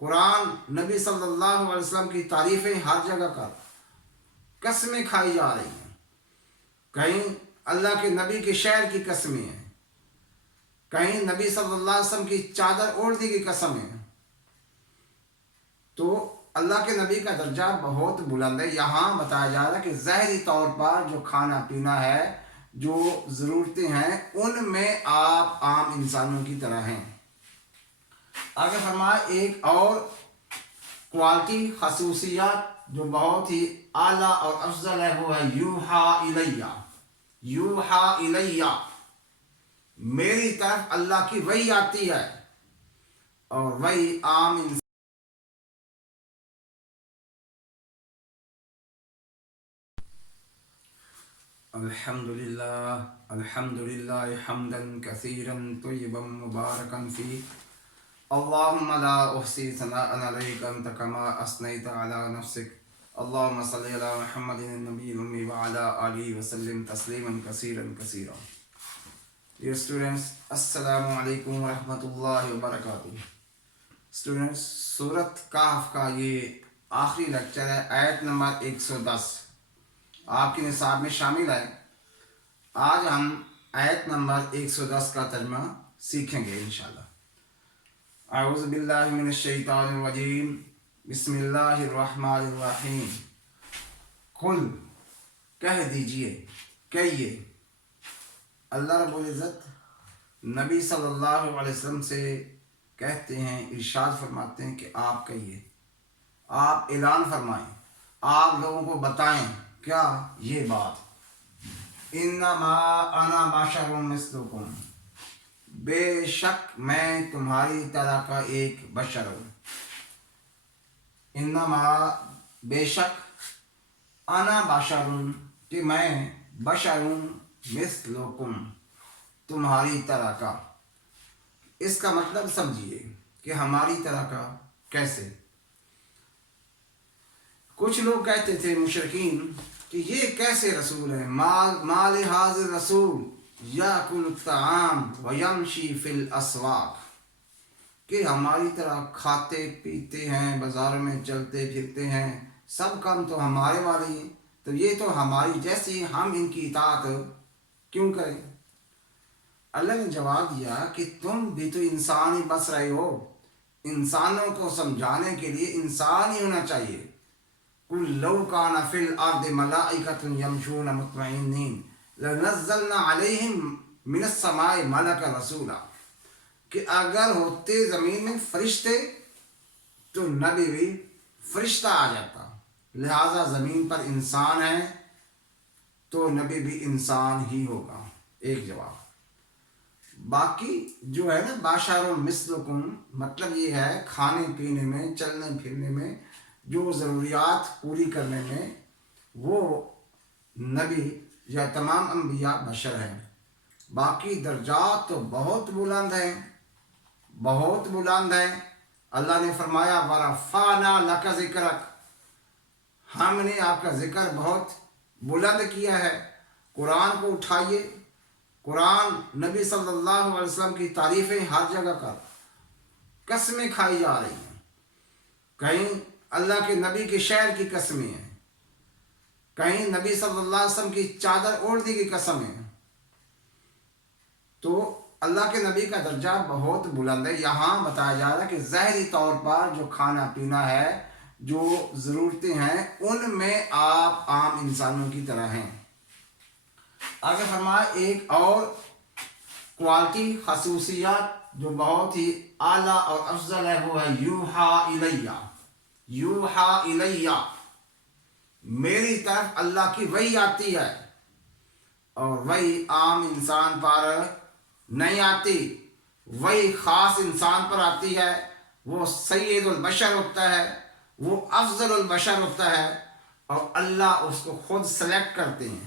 قرآن نبی صلی اللہ علیہ وسلم کی تعریفیں ہر جگہ کر، قسمیں کھائی جا رہی ہیں، کہیں اللہ کے نبی کے شعر کی قسمیں ہیں، کہیں نبی صلی اللہ علیہ وسلم کی چادر اوڑھنے کی قسم ہے۔ تو اللہ کے نبی کا درجہ بہت بلند ہے۔ یہاں بتایا جا رہا ہے کہ ظاہری طور پر جو کھانا پینا ہے، جو ضرورتیں ہیں، ان میں آپ عام انسانوں کی طرح ہیں۔ آگے فرمایا ایک اور کوالٹی، خصوصیات جو بہت ہی اعلیٰ اور افضل ہے، وہ ہے یوحا الیہ، یوحا الیہ، میری طرف اللہ کی وحی آتی ہے، اور وحی عام انسان الحمدللہ حمدا کثیرا طیبا مبارکا فیہ، اللہم لا احصی ثناء علیک انت کما اثنیت علی نفسک، اللہم صلی علی محمد النبی الامی وعلی آلہ وسلم تسلیما کثیرا کثیرا۔ Dear students, السلام علیکم ورحمۃ اللہ وبرکاتہ۔ اسٹوڈنٹس، سورۃ کہف کا یہ آخری لیکچر ہے، آیت نمبر 110 آپ کی نصاب میں شامل ہے۔ آج ہم آیت نمبر 110 کا ترجمہ سیکھیں گے انشاءاللہ۔ اعوذ باللہ من الشیطان الرجیم، بسم اللہ الرحمن الرحیم۔ قل، کہہ دیجئے، کہیے۔ اللہ رب العزت نبی صلی اللہ علیہ وسلم سے کہتے ہیں، ارشاد فرماتے ہیں کہ آپ کہیے، آپ اعلان فرمائیں، آپ لوگوں کو بتائیں کیا یہ بات، انما انا بشر مثلکم، بے شک میں تمہاری طرح کا ایک بشر ہوں۔ انما، بے شک، انا بشر، کہ میں بشر ہوں، مثلکم، تمہاری طرح کا۔ اس کا مطلب سمجھیے کہ ہماری طرح کا کیسے۔ کچھ لوگ کہتے تھے مشرکین کہ یہ کیسے رسول ہے، مال حاضر رسول یاکل الطعام ویمشی فی الاسواق، کہ ہماری طرح کھاتے پیتے ہیں، بازاروں میں چلتے پھرتے ہیں، سب کام تو ہمارے والے ہیں، تو یہ تو ہماری جیسی، ہم ان کی اطاعت کیوں کریں؟ اللہ نے جواب دیا کہ تم بھی تو انسان ہی بس رہے ہو، انسانوں کو سمجھانے کے لیے انسان ہی ہونا چاہیے۔ قُلْ لَوْ كَانَ فِي الْأَرْضِ مَلَائِكَةٌ يَمْشُونَ مُطْمَئِنِّينَ لَنَزَّلْنَا عَلَيْهِمْ مِنَ السَّمَاءِ مَلَكًا رَسُولًا، کہ اگر ہوتے زمین میں فرشتے تو نبی بھی فرشتہ آ جاتا، لہٰذا زمین پر انسان ہے تو نبی بھی انسان ہی ہوگا۔ ایک جواب۔ باقی جو ہے نا، بشر مثلکم، مطلب یہ ہے کھانے پینے میں، چلنے پھرنے میں، جو ضروریات پوری کرنے میں، وہ نبی یا تمام انبیاء بشر ہیں۔ باقی درجات تو بہت بلند ہیں، بہت بلند ہیں۔ اللہ نے فرمایا وَرَفَعْنَا لَكَ ذِكْرَكَ، ہم نے آپ کا ذکر بہت بلند کیا ہے۔ قرآن کو اٹھائیے، قرآن نبی صلی اللہ علیہ وسلم کی تعریفیں ہر جگہ کر، قسمیں کھائی جا رہی ہیں، کہیں اللہ کے نبی کے شعر کی قسمیں ہیں، کہیں نبی صلی اللہ علیہ وسلم کی چادر اوڑھنے کی قسم ہے۔ تو اللہ کے نبی کا درجہ بہت بلند ہے۔ یہاں بتایا جا رہا ہے کہ ظاہری طور پر جو کھانا پینا ہے، جو ضرورتیں ہیں، ان میں آپ عام انسانوں کی طرح ہیں۔ آگے فرمایا ایک اور کوالٹی، خصوصیات جو بہت ہی اعلیٰ اور افضل ہے، وہ ہے یوحا الیہ، یوحا الیہ، میری طرف اللہ کی وحی آتی ہے، اور وحی عام انسان پر نہیں آتی، وحی خاص انسان پر آتی ہے۔ وہ سید البشر ہوتا ہے، وہ افضل البشر ہوتا ہے، اور اللہ اس کو خود سلیکٹ کرتے ہیں۔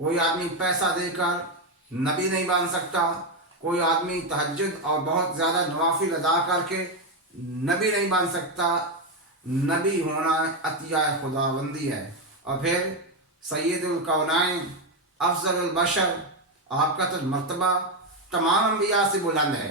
کوئی آدمی پیسہ دے کر نبی نہیں بن سکتا، کوئی آدمی تہجد اور بہت زیادہ نوافل ادا کر کے نبی نہیں بن سکتا۔ نبی ہونا عطیہ خداوندی ہے۔ اور پھر سید الکونین، افضل البشر، آپ کا تو مرتبہ تمام انبیاء سے بلند ہے۔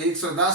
110